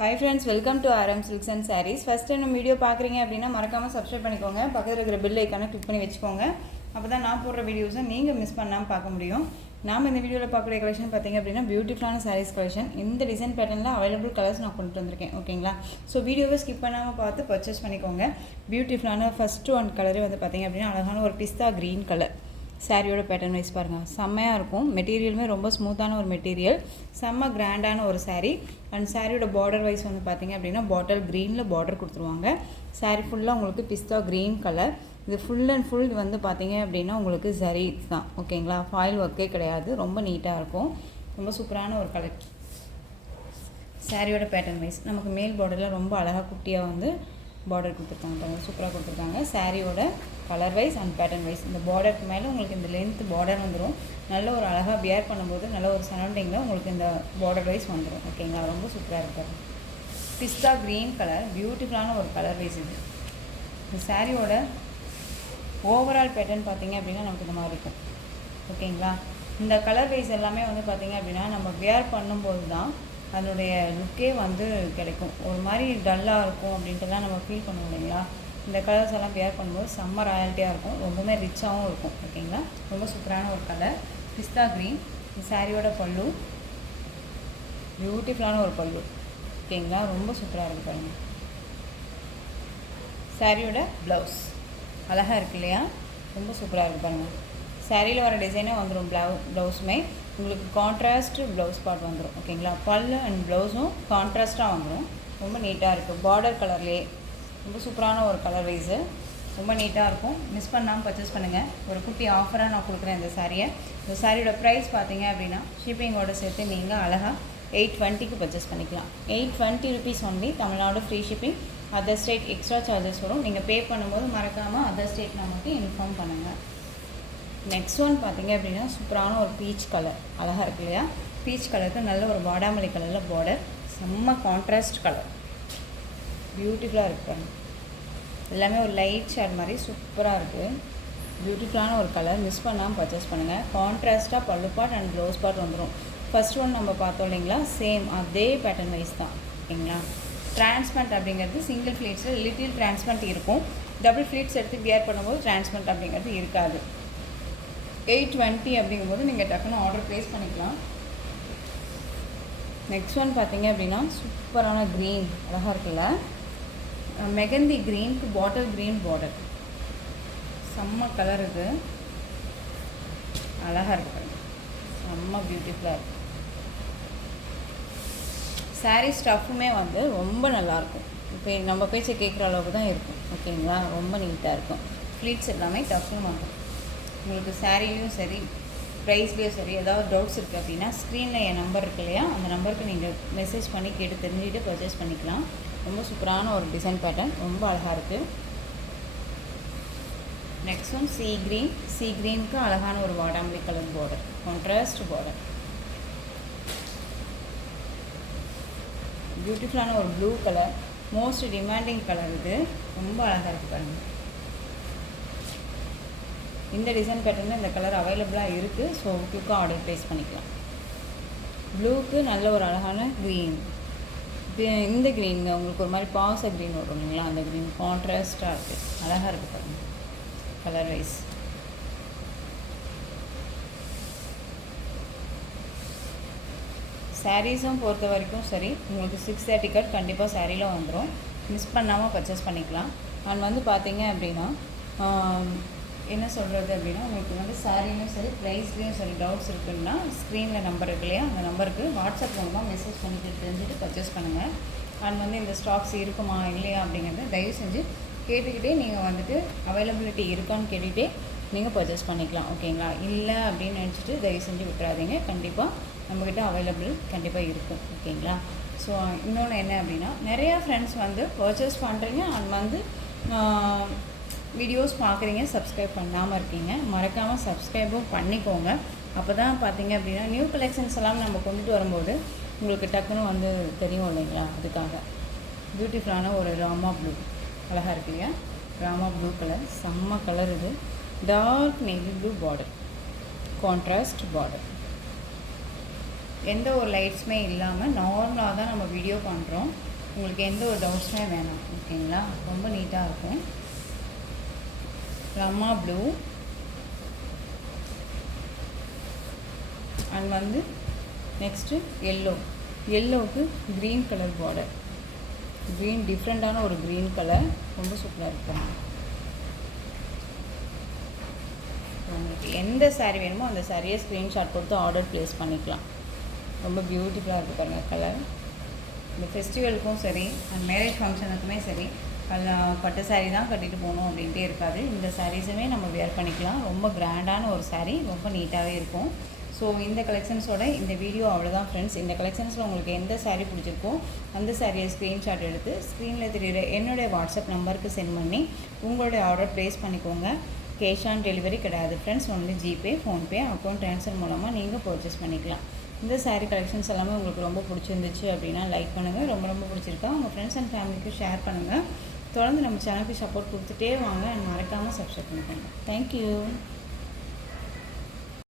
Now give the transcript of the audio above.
Hi friends, welcome to RM Silks and Sarees. First time நம்ம video பார்க்குறீங்க அப்படின்னா மறக்காமல் சப்ஸ்கிரைப் பண்ணிக்கோங்க. பக்கத்தில் இருக்கிற பெல் ஐக்கானை கிளிக் பண்ணி வச்சுக்கோங்க. அப்போ தான் நான் போடுற வீடியோஸை நீங்கள் மிஸ் பண்ணாமல் பார்க்க முடியும். நாம் இந்த வீடியோவில் பார்க்கக்கூடிய கலெக்ஷன் பார்த்திங்க அப்படின்னா பியூட்டிஃபுல்லான சாரீஸ் கலெக்ஷன். இந்த டிசைன் பேட்டர்னில் அவைலபிள் கலர்ஸ் நான் கொண்டு வந்திருக்கேன். ஓகேங்களா? ஸோ வீடியோவை ஸ்கிப் பண்ணாமல் பார்த்து பர்ச்சேஸ் பண்ணிக்கோங்க. பியூட்டிஃபுல்லான ஃபஸ்ட்டு ஒன் கலரே வந்து பார்த்திங்க அப்படின்னா அழகான ஒரு பிஸ்தா க்ரீன் கலர். சாரியோட பேட்டர்ன் வைஸ் பாருங்கள், செம்மையாக இருக்கும். மெட்டீரியலுமே ரொம்ப ஸ்மூத்தான ஒரு மெட்டீரியல், செம்ம கிராண்டான ஒரு சாரீ. அண்ட் சாரியோட பார்டர் வைஸ் வந்து பார்த்திங்க அப்படின்னா பாட்டில் க்ரீனில் பார்டர் கொடுத்துருவாங்க. சாரீ ஃபுல்லாக உங்களுக்கு பிஸ்தா க்ரீன் கலர். இது ஃபுல் அண்ட் ஃபுல் வந்து பார்த்திங்க அப்படின்னா உங்களுக்கு சரி தான். ஓகேங்களா? ஃபாயில் ஒர்க்கே கிடையாது, ரொம்ப நீட்டாக இருக்கும். ரொம்ப சூப்பரான ஒரு கலர். சாரியோட பேட்டர்ன் வைஸ் நமக்கு மேல் பார்டரில் ரொம்ப அழகாக குட்டியாக வந்து பார்டர் கொடுத்துருக்காங்க, சூப்பராக கொடுத்துருக்காங்க. சாரியோட colour wise and pattern wise இந்த பார்டருக்கு மேலே உங்களுக்கு இந்த லென்த் பார்டர் வந்துடும். நல்ல ஒரு அழகாக வியர் பண்ணும்போது நல்ல ஒரு சரௌண்டிங்கில் உங்களுக்கு இந்த பார்டர் வைஸ் வந்துடும். ஓகேங்களா? ரொம்ப சூப்பராக இருக்காது. பிஸ்தா க்ரீன் கலர், பியூட்டிஃபுல்லான ஒரு கலர் வைஸ் இது. இந்த சாரியோட ஓவரால் பேட்டர்ன் பார்த்திங்க அப்படின்னா நமக்கு இந்த மாதிரி இருக்கும். ஓகேங்களா? இந்த கலர் வைஸ் எல்லாமே வந்து பார்த்திங்க அப்படின்னா நம்ம வியர் பண்ணும்போது தான் அதனுடைய லுக்கே வந்து கிடைக்கும். ஒரு மாதிரி டல்லாக இருக்கும் அப்படின்ட்டுலாம் நம்ம ஃபீல் பண்ணுவோம் இல்லைங்களா? இந்த கலர்ஸ் எல்லாம் வியர் பண்ணும்போது செம்ம ராயல்ட்டியாக இருக்கும், ரொம்பவுமே ரிச்சாகவும் இருக்கும். ஓகேங்களா? ரொம்ப சூப்பரான ஒரு கலர் பிஸ்தா க்ரீன். இந்த சாரியோட பல்லு பியூட்டிஃபுல்லான ஒரு பல்லு. ஓகேங்களா? ரொம்ப சூப்பராக இருக்குது பாருங்கள். சாரியோட ப்ளவுஸ் அழகாக இருக்கு இல்லையா? ரொம்ப சூப்பராக இருக்குது பாருங்கள். சாரியில் வர டிசைனே வந்துடும். ப்ளவுஸுமே உங்களுக்கு கான்ட்ராஸ்ட் ப்ளவுஸ் பார்ட் வந்துடும். ஓகேங்களா? பல்லு அண்ட் ப்ளவுஸும் கான்ட்ராஸ்ட்டாக வந்துடும். ரொம்ப நீட்டாக இருக்குது. பார்டர் கலர்லேயே ரொம்ப சூப்பரான ஒரு கலர் வைஸு, ரொம்ப நீட்டாக இருக்கும். மிஸ் பண்ணாமல் பர்ச்சேஸ் பண்ணுங்கள். ஒரு குட்டி ஆஃபராக நான் கொடுக்குறேன் இந்த சாரியை. இந்த சாரியோட ப்ரைஸ் பார்த்தீங்க அப்படின்னா ஷிப்பிங்கோடு சேர்த்து நீங்கள் அழகாக 820க்கு பர்ச்சேஸ் பண்ணிக்கலாம். 820 rupees only. Tamil Nadu free shipping. Other state extra charges வரும். நீங்கள் பே பண்ணும்போது மறக்காமல் அதர் ஸ்டேட் நமக்கு இன்ஃபார்ம் பண்ணுங்கள். நெக்ஸ்ட் ஒன் பார்த்திங்க அப்படின்னா சூப்பரான ஒரு பீச் கலர். அழகாக இருக்கு இல்லையா? பீச் கலருக்கு நல்ல ஒரு வாடாமல்லி கலரில் பார்டர், செம்ம கான்ட்ராஸ்ட் கலர், பியூட்டிஃபுல்லாக இருக்குது. எல்லாமே ஒரு லைட் ஷேட் மாதிரி சூப்பராக இருக்குது. பியூட்டிஃபுல்லான ஒரு கலர். மிஸ் பண்ணாமல் பர்ச்சேஸ் பண்ணுங்கள். கான்ட்ராஸ்ட்டாக பல்லு பார்ட் அண்ட் ப்ளவுஸ் பார்ட் வந்துடும். ஃபஸ்ட் ஒன் நம்ம பார்த்தோம் இல்லைங்களா, சேம் அதே பேட்டர்ன் வைஸ் தான். ஓகேங்களா? டிரான்ஸ்பரண்ட் அப்படிங்கிறது சிங்கிள் ஃப்ளீட்ஸில் லிட்டில் டிரான்ஸ்பரண்ட் இருக்கும். டபுள் ஃப்ளீட்ஸ் எடுத்து வியர் பண்ணும்போது டிரான்ஸ்பரண்ட் அப்படிங்கிறது இருக்காது. 820 அப்படிங்கும்போது நீங்கள் டக்குன்னு ஆர்டர் ப்ளேஸ் பண்ணிக்கலாம். நெக்ஸ்ட் ஒன் பார்த்தீங்க அப்படின்னா சூப்பரான க்ரீன் அழகாக இருக்குல்ல, மெகந்தி க்ரீனுக்கு பாட்டில் க்ரீன் பார்டர், செம்ம கலர். இது அழகாக இருக்கு, செம்ம பியூட்டிஃபுல்லாக இருக்குது. சாரீ ஸ்டஃப்புமே வந்து ரொம்ப நல்லாயிருக்கும். இப்போ நம்ம பேச்சை கேட்குற அளவுக்கு தான் இருக்கும். ஓகேங்களா? ரொம்ப நீட்டாக இருக்கும். ஃப்ளீட்ஸ் எல்லாமே டஃப்னு வந்துடும். உங்களுக்கு சாரீலையும் சரி ப்ரைஸ்லேயும் சரி ஏதாவது டவுட்ஸ் இருக்குது அப்படின்னா ஸ்க்ரீனில் என் நம்பர் இருக்கு இல்லையா, அந்த நம்பருக்கு நீங்கள் மெசேஜ் பண்ணி கேட்டு தெரிஞ்சுக்கிட்டு பர்ச்சேஸ் பண்ணிக்கலாம். ரொம்ப சூப்பரான ஒரு டிசைன் பேட்டர்ன், ரொம்ப அழகாக இருக்குது. Next one sea green. Sea க்ரீனுக்கு அழகான ஒரு வாடாமல்லி கலர் பார்டர், கான்ட்ராஸ்ட் பார்டர். பியூட்டிஃபுல்லான ஒரு blue colour, most demanding colour. இது ரொம்ப அழகாக இருக்குது பாருங்கள். இந்த டிசைன் பேட்டர்னில் இந்த கலர் அவைலபிளாக இருக்குது. ஸோ குயிக்காக ஆர்டர் ப்ளேஸ் பண்ணிக்கலாம். ப்ளூக்கு நல்ல ஒரு அழகான க்ரீன். இந்த க்ரீனுங்க உங்களுக்கு ஒரு மாதிரி பாச க்ரீன் வரும் இல்லைங்களா, அந்த க்ரீன் கான்ட்ராஸ்ட்டாக இருக்குது, அழகாக இருக்குது பாருங்கள் கலர் வைஸ். சாரீஸும் பொறுத்த வரைக்கும் சரி உங்களுக்கு 630 கட் கண்டிப்பாக சாரியில் வந்துடும். மிஸ் பண்ணாமல் பர்ச்சேஸ் பண்ணிக்கலாம். அண்ட் வந்து பார்த்தீங்க அப்படின்னா என்ன சொல்கிறது அப்படின்னா உங்களுக்கு வந்து சாரீலையும் சரி ப்ரைஸ்லேயும் சரி டவுட்ஸ் இருக்குன்னா ஸ்க்ரீனில் நம்பர் இருக்கு இல்லையா, அந்த நம்பருக்கு வாட்ஸ்அப் மூலமாக மெசேஜ் பண்ணிட்டு தெரிஞ்சுட்டு பர்ச்சேஸ் பண்ணுங்கள். அண்ட் வந்து இந்த ஸ்டாக்ஸ் இருக்குமா இல்லையா அப்படிங்கிறத தயவு செஞ்சு கேட்டுக்கிட்டே நீங்கள் வந்துட்டு அவைலபிலிட்டி இருக்கான்னு கேட்டுகிட்டே நீங்கள் பர்ச்சேஸ் பண்ணிக்கலாம். ஓகேங்களா? இல்லை அப்படின்னு நினச்சிட்டு தயவு செஞ்சு விட்டுறாதீங்க. கண்டிப்பாக நம்மக்கிட்ட அவைலபிள் கண்டிப்பாக இருக்கும். ஓகேங்களா? ஸோ இன்னொன்று என்ன அப்படின்னா நிறையா ஃப்ரெண்ட்ஸ் வந்து பர்ச்சேஸ் பண்ணுறீங்க அண்ட் வந்து வீடியோஸ் பார்க்குறீங்க, சப்ஸ்கிரைப் பண்ணாமல் இருக்கீங்க. மறக்காமல் சப்ஸ்கிரைபும் பண்ணிக்கோங்க. அப்போ தான் பார்த்தீங்க அப்படின்னா நியூ கலெக்ஷன்ஸ் எல்லாம் நம்ம கொண்டுட்டு வரும்போது உங்களுக்கு டக்குன்னு வந்து தெரியும் இல்லைங்களா, அதுக்காக. பியூட்டிஃபுல்லான ஒரு ராமா ப்ளூ அழகாக இருக்கு இல்லையா, ராமா ப்ளூ கலர், செம்ம கலர். இது dark navy blue border, contrast border. எந்த ஒரு லைட்ஸுமே இல்லாமல் நார்மலாக தான் நம்ம வீடியோ பண்ணுறோம். உங்களுக்கு எந்த ஒரு டவுட்ஸுமே வேணாம். ஓகேங்களா? ரொம்ப நீட்டாக இருக்கும். ரம்மா ப்ளூ அண்ட் நெக்ஸ்ட்டு எல்லோவுக்கு க்ரீன் கலர் பார்டர். க்ரீன் டிஃப்ரெண்ட்டான ஒரு க்ரீன் கலர், ரொம்ப சூப்பராக இருக்கும். உங்களுக்கு எந்த சாரீ வேணுமோ அந்த சாரியை ஸ்க்ரீன்ஷாட் கொடுத்து ஆர்டர் ப்ளேஸ் பண்ணிக்கலாம். ரொம்ப பியூட்டிஃபுல்லாக இருக்குது பாருங்கள் கலர். இந்த ஃபெஸ்டிவலுக்கும் சரி அண்ட் மேரேஜ் ஃபங்க்ஷனுக்குமே சரி பட்டு சாரீ தான் கட்டிட்டு போகணும் அப்படின்ட்டே இருக்காது. இந்த சாரீஸுமே நம்ம வேர் பண்ணிக்கலாம். ரொம்ப கிராண்டான ஒரு சாரீ, ரொம்ப நீட்டாகவே இருக்கும். ஸோ இந்த கலெக்ஷன்ஸோட இந்த வீடியோ அவ்வளோதான் ஃப்ரெண்ட்ஸ். இந்த கலெக்ஷன்ஸில் உங்களுக்கு எந்த சாரீ பிடிச்சிருக்கோ அந்த சாரியை ஸ்க்ரீன்ஷாட் எடுத்து ஸ்க்ரீனில் தெரியுற என்னுடைய வாட்ஸ்அப் நம்பருக்கு சென்ட் பண்ணி உங்களுடைய ஆர்டர் ப்ளேஸ் பண்ணிக்கோங்க. கேஷ் ஆன் டெலிவரி கிடையாது friends. Only GPay, PhonePe, account transfer மூலமாக நீங்கள் பர்ச்சேஸ் பண்ணிக்கலாம். இந்த சாரீ கலெக்ஷன்ஸ் எல்லாமே உங்களுக்கு ரொம்ப பிடிச்சிருந்துச்சு அப்படின்னா லைக் பண்ணுங்கள். ரொம்ப பிடிச்சிருக்கா உங்கள் ஃப்ரெண்ட்ஸ் அண்ட் ஃபேமிலிக்கு ஷேர் பண்ணுங்கள். தொடர்ந்து நம்ம சேனலுக்கு சப்போர்ட் கொடுத்துட்டே வாங்க. மறக்காமல் சப்ஸ்கிரைப் பண்ணிக்கோங்க. தேங்க்யூ.